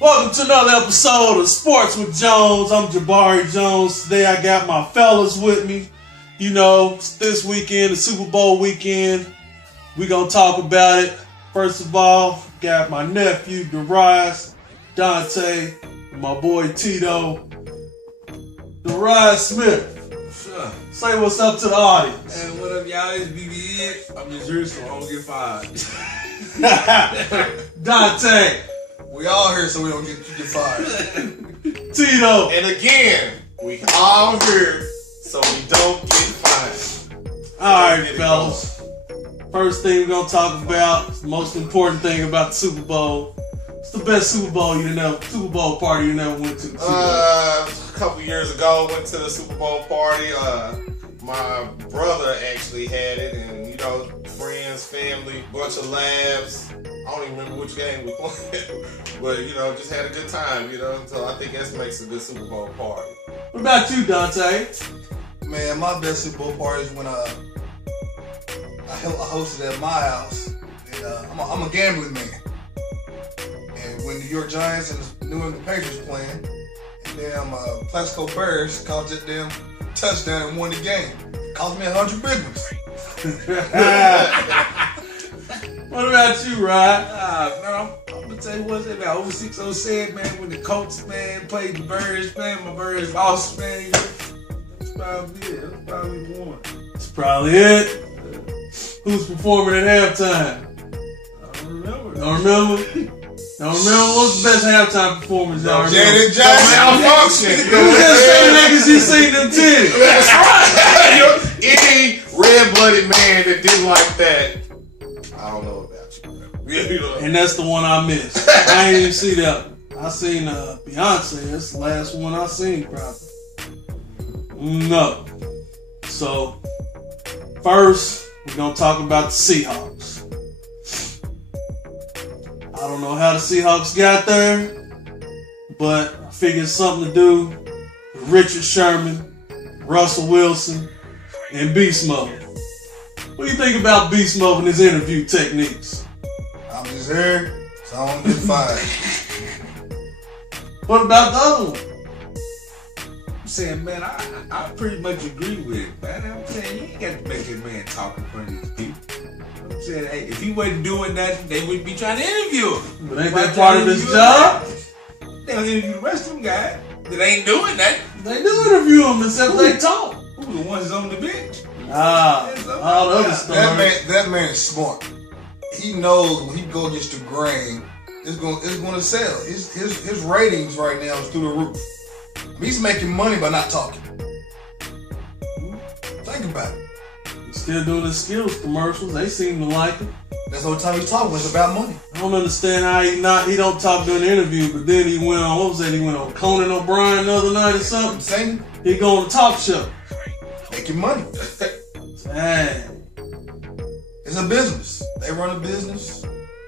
Welcome to another episode of Sports with Jones. I'm Jabari Jones. Today I got my fellas with me. You know, this weekend, the Super Bowl weekend, we gonna talk about it. First of all, got my nephew, Darius, Dante, and my boy Tito. Darius Smith. Sure. Say what's up to the audience. And what up, y'all? It's BBN. I'm just here so I don't get fired. Dante. We all here so we don't get fired. Tito. And again, we all here so we don't get fired. Alright, fellas. First thing we're gonna talk about, the most important thing about the Super Bowl. It's the best Super Bowl Super Bowl party you never went to. A couple years ago, went to the Super Bowl party. My brother actually had it, and you know, friends, family, bunch of laughs. I don't even remember which game we played, but you know, just had a good time. You know, so I think that makes a good Super Bowl party. What about you, Dante? Man, my best Super Bowl party is when I hosted at my house. And, I'm a gambling man. And when New York Giants and the New England Patriots playing, and damn Plaxico Bears caught that damn touchdown and won the game. Cost me 100 big ones. What about you, Rod? Man, I'm gonna tell you what's that about 06, man, when the Colts, man, played the Birds, man, my Birds lost, man. That's probably it. That's probably one. That's probably it. Who's performing at halftime? I don't remember. Don't remember? Don't remember what's the best halftime performance y'all remember? Janet Jackson. Malfunction. You just say niggas you seen them titties. That's right. Any red-blooded man that didn't like that, I don't know about you. You know. And that's the one I missed. I ain't even see that. I seen Beyonce. That's the last one I seen, probably. No. So, first, we're going to talk about the Seahawks. I don't know how the Seahawks got there, but I figured it's something to do with Richard Sherman, Russell Wilson, and Beast Mode. What do you think about Beast Mode and his interview techniques? I'm just here so I don't get fired. What about the other one? I'm saying, man, I pretty much agree with it, man. I'm saying, you ain't got to make this man talk in front of these people. I'm saying, hey, if he wasn't doing that, they wouldn't be trying to interview him. But ain't that part of his job? They don't interview the rest of them guys that ain't doing that. They do interview him except they talk. Who the ones on the bench? All the other stuff. That man is smart. He knows when he go against the grain, it's gonna sell. His ratings right now is through the roof. He's making money by not talking. Think about it. He's still doing his skills commercials. They seem to like it. That's the whole time he's talking. It's about money. I don't understand how he don't talk during the interview, but then he went on, what was that? He went on Conan O'Brien the other night or I'm something. saying, He go on the talk show. making money. Dang. It's a business. They run a business.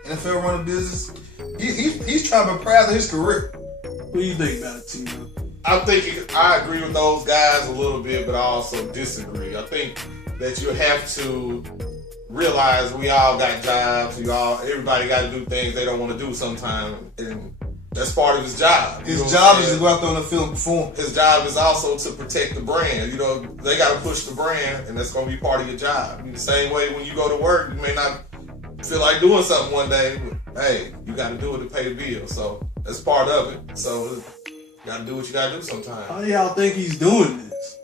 NFL run a business. He's trying to be proud of his career. What do you think about it, Tino? I'm thinking I agree with those guys a little bit, but I also disagree. I think that you have to realize we all got jobs. Everybody got to do things they don't want to do sometimes, and that's part of his job. His job is to go out there on the field and perform. His job is also to protect the brand. You know, they got to push the brand, and that's going to be part of your job. The same way when you go to work, you may not feel like doing something one day, but hey, you got to do it to pay the bill. So that's part of it. So you got to do what you got to do sometimes. How do y'all think he's doing this?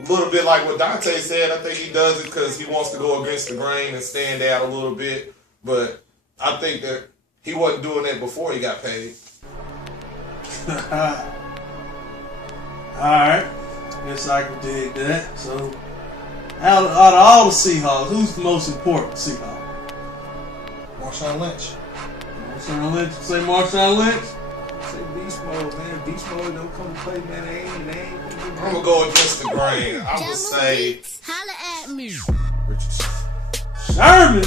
A little bit like what Dante said. I think he does it because he wants to go against the grain and stand out a little bit. But I think that he wasn't doing that before he got paid. Alright. Guess I can dig that. So, out of all the Seahawks, who's the most important Seahawk? Marshawn Lynch. Marshawn Lynch? Say Marshawn Lynch? Say Beast Mode, man. Beast Mode don't come to play, man. They ain't. I'm going to go against the grain. I'm going to say Holla at me. Richard Sherman?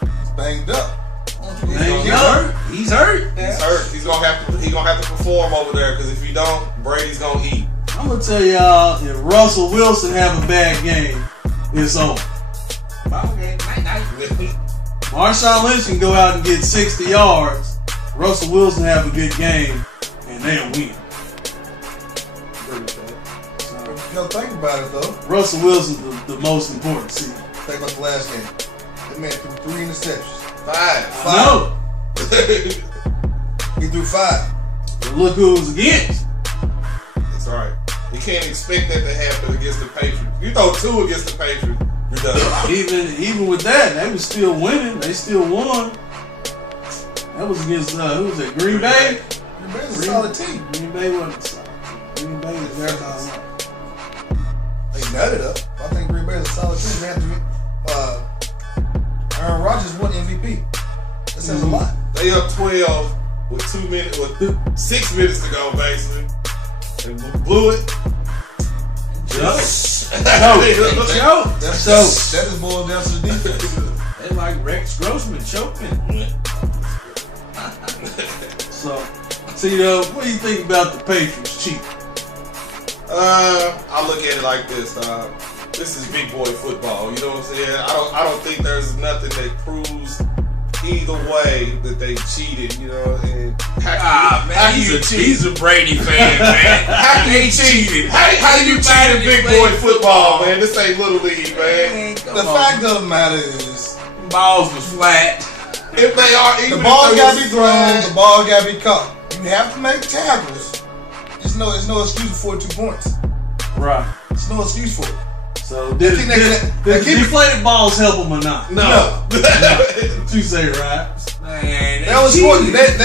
He's banged up. He's hurt. He's gonna have to perform over there because if he don't, Brady's gonna eat. I'm gonna tell y'all, if Russell Wilson have a bad game, it's over. Ball game, night. Marshawn Lynch can go out and get 60 yards, Russell Wilson have a good game, and they'll win. Think about it though. Russell Wilson's the most important seed. Think about the last game. That man threw 3 interceptions. 5. No. He threw 5. But look who it was against. That's right. You can't expect that to happen against the Patriots. You throw 2 against the Patriots, you're done. Even with that, they was still winning. They still won. That was against who was it? Green Bay. Green Bay's a solid team. Green Bay wasn't solid. Green Bay was very solid. They nutted up. I think Green Bay is a solid team. They have to Aaron Rodgers won MVP. That says a lot. They up 12 with 6 minutes to go, basically. And blew it. That just boils down to the defense. They like Rex Grossman choking. So, Tito, what do you think about the Patriots cheating? I look at it like this. This is big boy football. You know what I'm saying? I don't think there's nothing that proves either way that they cheated. You know, and he's a Brady fan, man. How can you cheated? How do you cheat in big boy football, man? This ain't little league, man. The fact of the matter is, balls was flat. If they are, the ball gotta be thrown. The ball gotta be caught. You have to make tackles. It's no excuse for 2 points. Right. It's no excuse for it. So did deflated balls help them or not? No. What you say, right? Man, they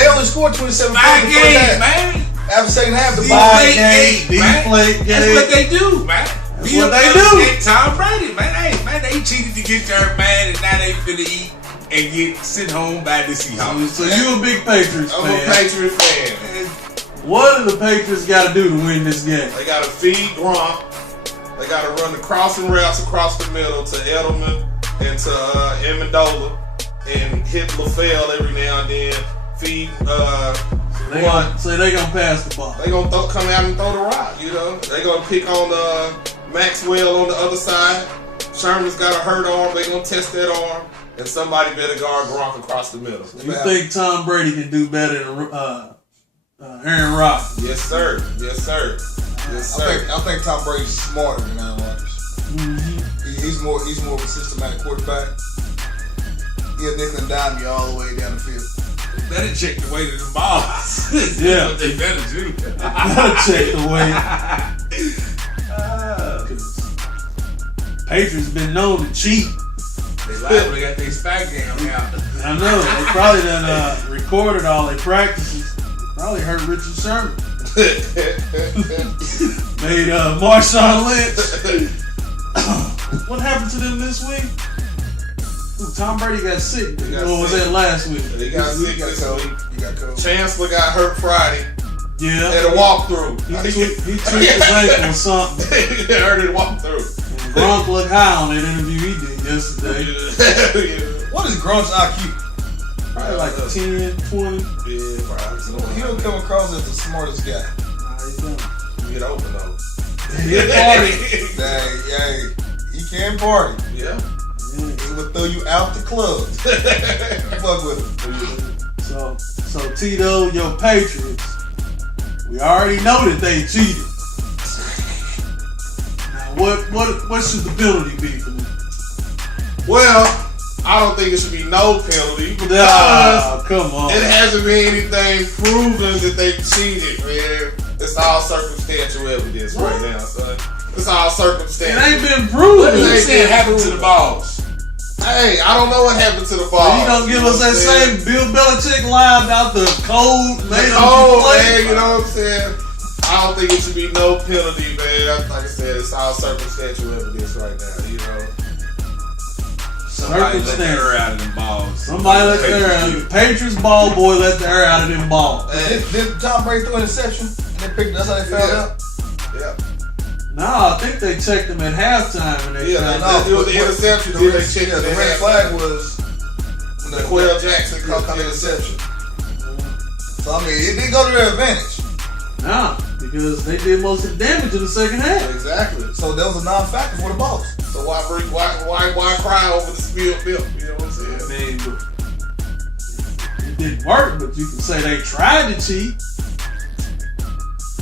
only scored 27 points. 5 games, man. After second half, the deflate game. That's what they do, man. That's what they do. Tom Brady, man. Hey, man, they cheated to get there, man, and now they finna eat and sit home by the Seahawks. So you a big Patriots fan? I'm a Patriots fan. What do the Patriots got to do to win this game? They got to feed Gronk. They got to run the crossing routes across the middle to Edelman and to Amendola, and hit LaFell every now and then. Feed. So they gonna pass the ball. They gonna come out and throw the rock. You know, they gonna pick on Maxwell on the other side. Sherman's got a hurt arm. They gonna test that arm, and somebody better guard Gronk across the middle. You think Tom Brady can do better than Aaron Rodgers? Yes, sir. Yes, sir. Yes, sir. I think Tom Brady's smarter than Aaron Rodgers. Mm-hmm. He's more of a systematic quarterback. He'll nickel and dime you all the way down the field. They better check the weight of the balls. Yeah. What they better do. Better check the weight. Patriots been known to cheat. They liable got their spike game out. I know. They probably done recorded all their practices. Probably hurt Richard Sherman. Made Marshawn Lynch. What happened to them this week? Ooh, Tom Brady got sick. Or was that last week? He got sick this week. He got cold. Chancellor got hurt Friday. Yeah. At a walkthrough. He tweaked his ankle or something. He hurt it walkthrough. And Gronk looked high on that interview he did yesterday. What is Gronk's IQ? Probably like 10, 20. Yeah, probably. He don't come across as the smartest guy. You get open though. He party. Hey, he can party. Yeah. He would throw you out the club. Fuck with him. So Tito, your Patriots, we already know that they cheated. Now, what should the penalty be for them? Well, I don't think it should be no penalty because come on. it hasn't been anything proven that they cheated, man. It's all circumstantial evidence right now, son. It's all circumstantial. It ain't been proven. What did you say happened to the balls? Hey, I don't know what happened to the ball. So you gonna give us that same Bill Belichick lie about the cold, man, you know what I'm saying? I don't think it should be no penalty, man. Like I said, it's all circumstantial evidence right now, you know. Somebody let the air out of them balls. Somebody let the air out of them. Patriots ball boy let the air out of them balls. Did Tom Brady throw an interception? And they that's how they found out? Yeah. No, I think they checked him at halftime and they it was the interception. They checked the red flag was when Quail Jackson caught the interception. So I mean, it didn't go to their advantage. Nah, because they did most of the damage in the second half. Exactly. So that was a non-factor for the boss. So why cry over the spilled milk? You know what I'm saying? I mean, it didn't work, but you can say they tried to cheat.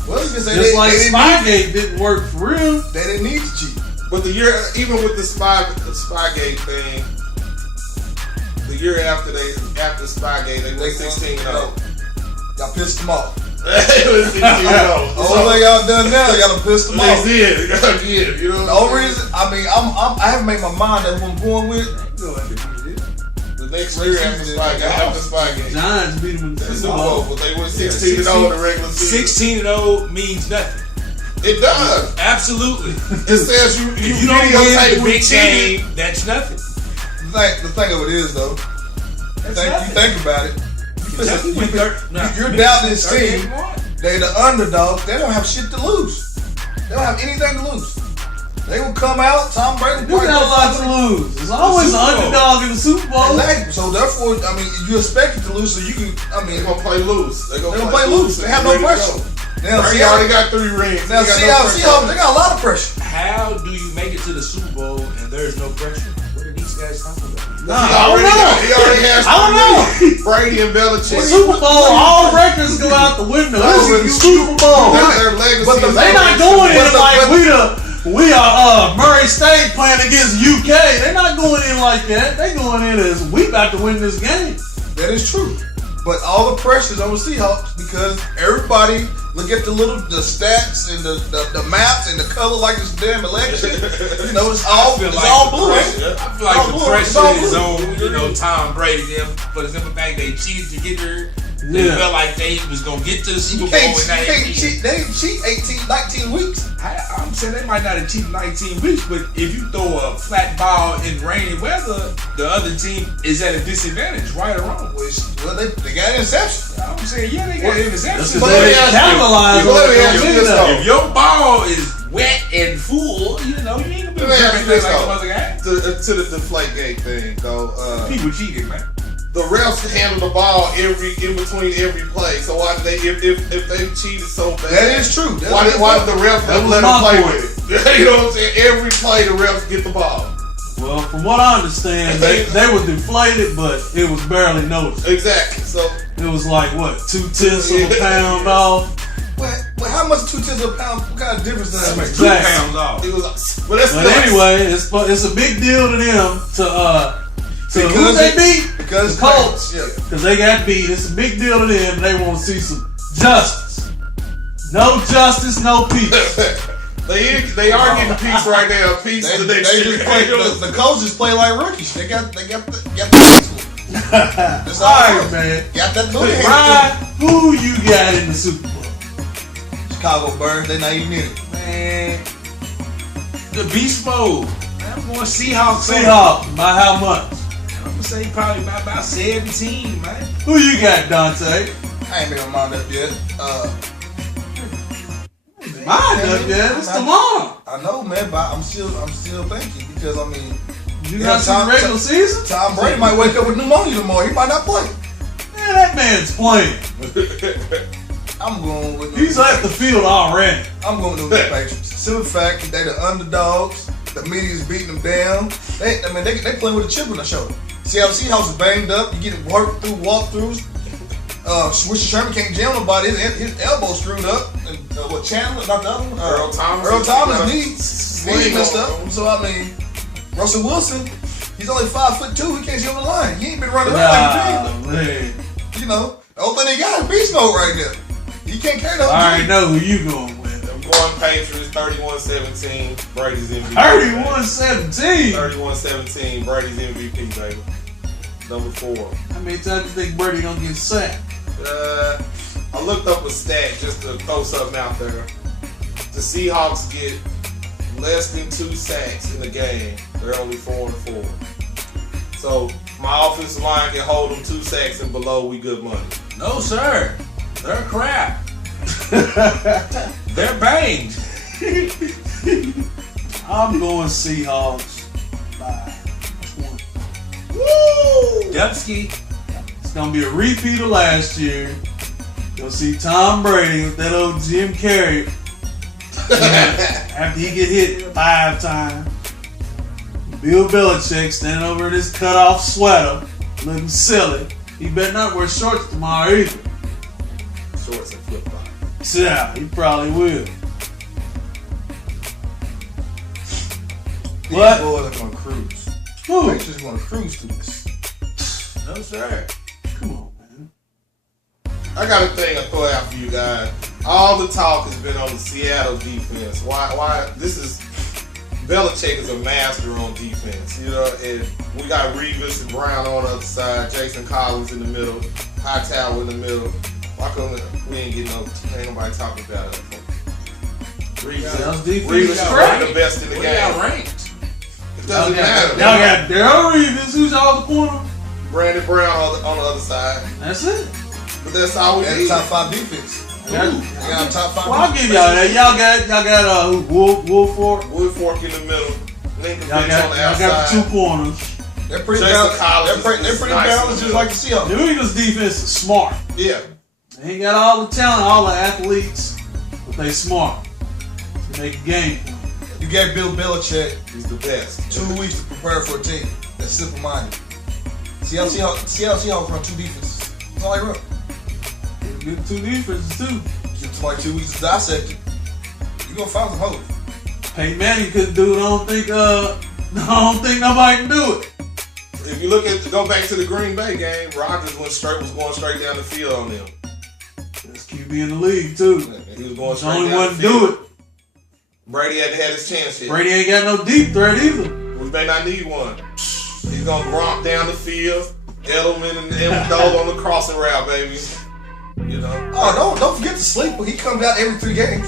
Well, you can say Just like they Spygate didn't work for real. They didn't need to cheat. But the year, even with the Spygate thing, the year after Spygate, they went 16-0. Y'all pissed them off. It was 16-0. All thing y'all done now, y'all done pissed them off. They did. Yeah, you know. The only reason, I mean, I haven't made my mind up who I'm going with. The next year after Spygate, Giants beat them in the Super Bowl. but they went 16-0 in the regular season. 16-0 means nothing. It does. Absolutely. It says you If you don't win videotape the we big cheated. game, that's nothing. The thing of it is, though, you think about it. You're down this team. They the underdog. They don't have shit to lose. They don't have anything to lose. They will come out. Tom Brady. You got a lot to lose. There's always an underdog in the Super Bowl. Exactly. So therefore, I mean, you expect it to lose. So you can. I mean, They're gonna play loose. they're gonna play loose. They have no pressure. Now, Brady already got 3 rings. Now, Seahawks, they got a lot of pressure. How do you make it to the Super Bowl and there's no pressure? What are these guys talking about? I don't know. He already has. I don't know. Brady and Belichick. Super Bowl, all records go out the window. This is the Super Bowl. Their legacy. But They not going in like we are Murray State playing against UK. They're not going in like that. They going in as we about to win this game. That is true. But all the pressure's on the Seahawks because everybody look at the stats and the maps and the color like it's damn election. You know, it's all blue. I feel like the pressure is blue. on, Tom Brady them for the simple fact they cheated to get there. They Yeah. felt like they was gonna get to the Super You Bowl can't, and you can't cheat. They didn't cheat 19 weeks. I'm saying they might not have cheated 19 weeks, but if you throw a flat ball in rainy weather, the other team is at a disadvantage, right or wrong. Well, they got an interception. I'm saying, yeah, they got an interception. But But let me They capitalize on it. if your ball is wet and full, you know, you ain't gonna be able to Let me ask you like this, some other guy. to the Deflategate thing, though. People cheated, man. The refs handle the ball in between every play. So why did they if they cheated so bad? That is true. Why did the refs That was let them my play point. with it? You know what I'm saying? Every play the refs get the ball. Well, from what I understand, they were deflated, but it was barely noticed. Exactly. So It was like what, 0.2 of a pound off. Well, how much 2/10 of a pound? What kind of difference does that make? Exactly. 2 pounds off. it was. But that's But anyway, it's a big deal to them to who they beat. Because the Colts. Yeah. Because they got beat. It's a big deal to them. They want to see some justice. No justice, no peace. They are getting peace right now. Peace They the next just year. play, the Colts just play like rookies. They got the That's all Alright, man. Got that booty. Ryan, who you got in the Super Bowl? Chicago Bears, they not even in it. Man, the beast mode. Man, I'm going Seahawks. Seahawks, by how much? I'm gonna say probably about 17, man. Who you got, Dante? I ain't made my mind up yet. Mine up there. It's tomorrow. I know, man, but I'm still thinking because I mean, You got some regular season? Tom Brady might wake up with pneumonia tomorrow. He might not play. Man, that man's playing. I'm going with. He's at the field already. I'm going with the Patriots. Simple fact, they the underdogs. The media's beating them down. They playing with a chip on their shoulder. Seahawks is banged up. You get worked through walkthroughs. Richard Sherman can't jam nobody. His elbow screwed up. And Chandler, not the other one. Earl Thomas. Earl Thomas' knee messed up. So I mean, Russell Wilson, he's only 5'2". He can't see on the line. He ain't been running around like Man. you know, the only thing they got is beast mode right now. He can't carry the whole I already team. know who you going with. I'm going Patriots 31-17. Brady's MVP. 31-17. 31-17. Brady's MVP, baby. Number 4. How many times you think Brady gonna get sacked? I looked up a stat just to throw something out there. The Seahawks get less than 2 sacks in the game. They're only 4-4. So my offensive line can hold them 2 sacks and below. We good money. No, sir. They're crap. They're banged. I'm going Seahawks by 20. Woo! Dubsky. It's gonna be a repeat of last year. You'll see Tom Brady with that old Jim Carrey after he get hit 5 times. Bill Belichick standing over in his cut-off sweater, looking silly. He better not wear shorts tomorrow either. Shorts and flip flops. Yeah, he probably will. These What? boys are gonna cruise. Who? They just gonna cruise through this. No, sir. Come on, man. I got a thing to throw out for you guys. All the talk has been on the Seattle defense. Why? This is Belichick is a master on defense. You know, and we got Reeves and Brown on the other side, Jason Collins in the middle, Hightower in the middle. Why come we ain't nobody talking about it? Y'all's defense Reeves is is great. the best in the Where y'all game. ranked? It doesn't matter. Y'all got Darryl Reeves, who's all the corner. Brandon Brown on the other side. That's it. But that's all we They need. got top 5 defense. They got top 5 Well, I'll defense. give y'all that. Y'all got Woolford. Wood Fork in the middle. Lincoln Y'all Bench on the got the outside. 2 corners. They're pretty Jason balanced. Collins They're is pretty nice balanced, in just the like the Seahawks. New England's defense is smart. Yeah. They ain't got all the talent, all the athletes, but they smart. They make a game plan. You gave Bill Belichick He's the best. 2 weeks to prepare for a team that's simple-minded. Seattle Seahawks run 2 defenses. That's all they run. Good 2 defenses too. Give somebody 2 weeks to dissect it. You gonna find some hope. Peyton Manning couldn't do it. I don't think nobody can do it. If you go back to the Green Bay game, Rodgers was going straight down the field on them. That's QB in the league too. He was going The straight only down one the to field. do it. Brady had to have his chance here. Brady ain't got no deep threat either. We may not need one. He's gonna romp down the field. Edelman and Amendola on the crossing route, baby. You know. Oh, don't forget the sleeper. He comes out every 3 games.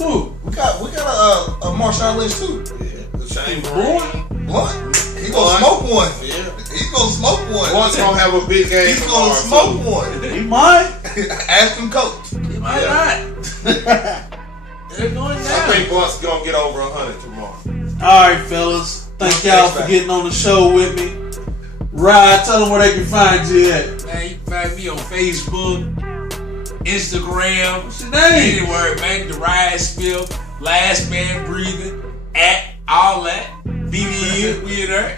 Who? We got a Marshawn Lynch too. Yeah. The Shane Boy. Vereen. Blunt. He gonna smoke one. Yeah. He's gonna smoke one. Blunt's gonna have a big game. He's gonna tomorrow, smoke too. one. He might. Ask him, coach. He might Yeah. not. They're going I down. think Blunt's gonna get over 100 tomorrow. All right, fellas. Thank y'all for getting on the show with me. Ryan, tell them where they can find you at. Man, you can find me on Facebook, Instagram, What's your name? anywhere, man. The Rise Smith, Last Man Breathing, at all that. BB, we in there.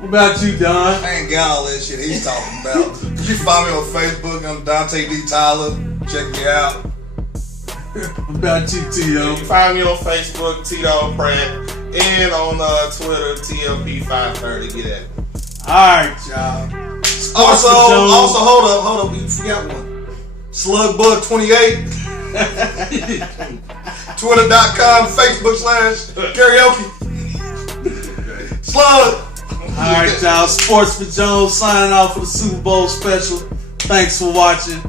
What about you, Don? I ain't got all that shit he's talking about. You can find me on Facebook. I'm Dante D. Tyler. Check me out. What about you, You T.O.? can find me on Facebook, Tito Pratt, and on Twitter, TLP530. Get at me. Alright, y'all. Also, with Jones. hold up. We forgot one. Slugbug28. Twitter.com, Facebook / karaoke. Slug. Alright, y'all. Sports for Jones signing off for the Super Bowl special. Thanks for watching.